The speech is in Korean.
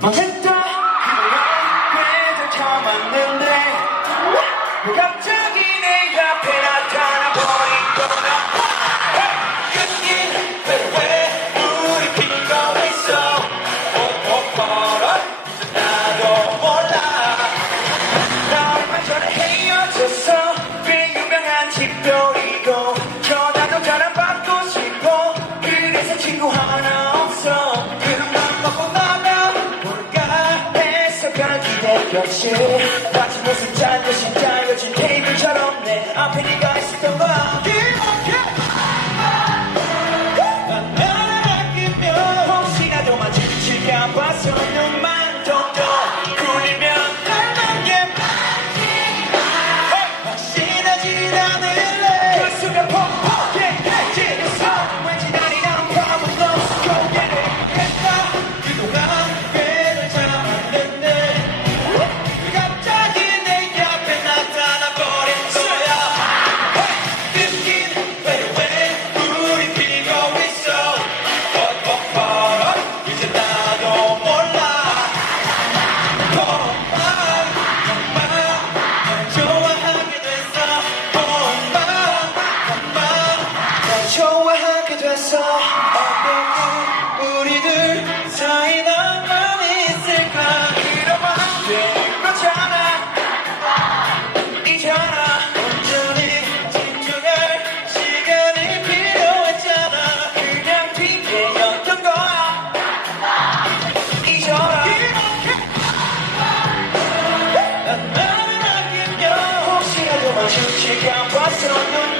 못했던 그런 그래도 참았는데 갑자기 역시 같은 모습 잘듯이 짜여진 테이블처럼 내 앞에 네가 있었던 거야 기억해. 난 너를 아끼며 혹시라도 마주칠까봐 손눈만 좋아하게 됐어 어떻게 우리들 사이 나만 있을까? 잃어봐도 될 거잖아. 잊어라. 온전히 진정할 시간이 필요했잖아. 그냥 핑계였던 거야. 잊어라. 난 말을 아끼면 혹시라도 마주치게 안 봤어